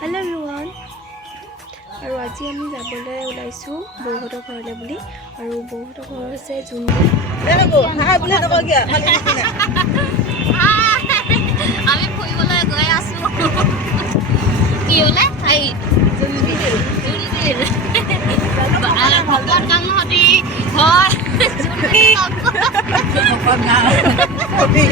hello' everyone আৰু আজি আমি যাবলৈ ওলাইছোঁ বৌহঁতৰ ঘৰলৈ বুলি আৰু বৌহঁতৰ ঘৰ হৈছে জোনবিল আমি ফুৰিবলৈ গৈ আছোঁ কি বোলে এই জোনবিল ভকত গাংহতি ঘৰ ভকত গাংহতি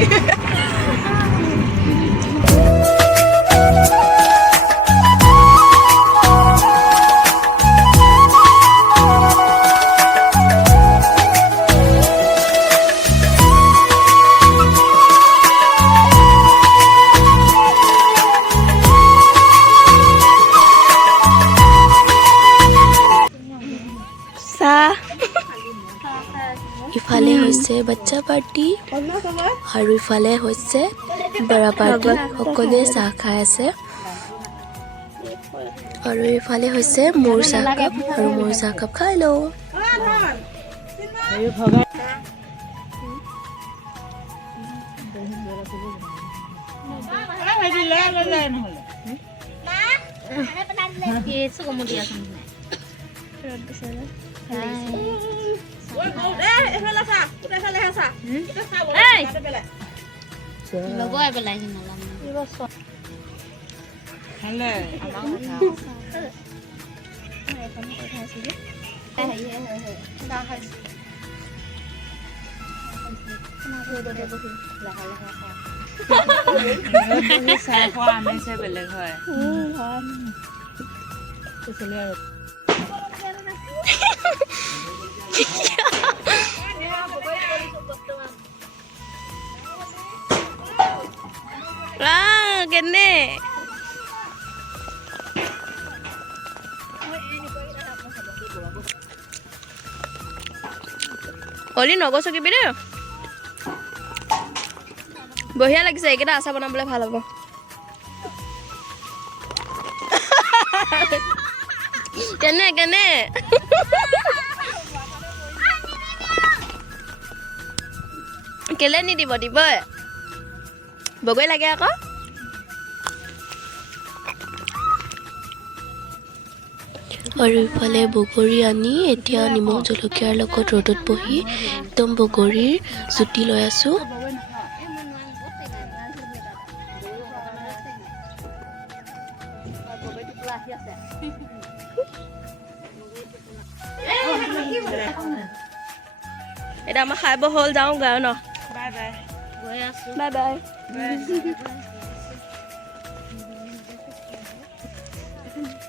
ইফালে হৈছে বাচ্চা পাৰ্টি আৰু ইফালে হৈছে বৰা পাৰ্টি সকলোৱে চাহ খাই আছে আৰু ইফালে হৈছে মোৰ চাহকাপ আৰু মোৰ চাহকাপ খাই লওঁ লগৰ পেলাই বেলেগ হয় কেনে হলি নগছকিবি দেই বঢ়িয়া লাগিছে এইকেইটা আচাৰ বনাবলৈ ভাল হ'ব কেনে কেনে কেলে নিদিব দিব বগৈ লাগে আকৌ আৰু ইফালে বগৰী আনি এতিয়া নিমখ জলকীয়াৰ লগত ৰ'দত বহি একদম বগৰীৰ জুতি লৈ আছোঁ এতিয়া আমাৰ খাই হ'ল যাওঁ গা ন বাই বাই বাই বাই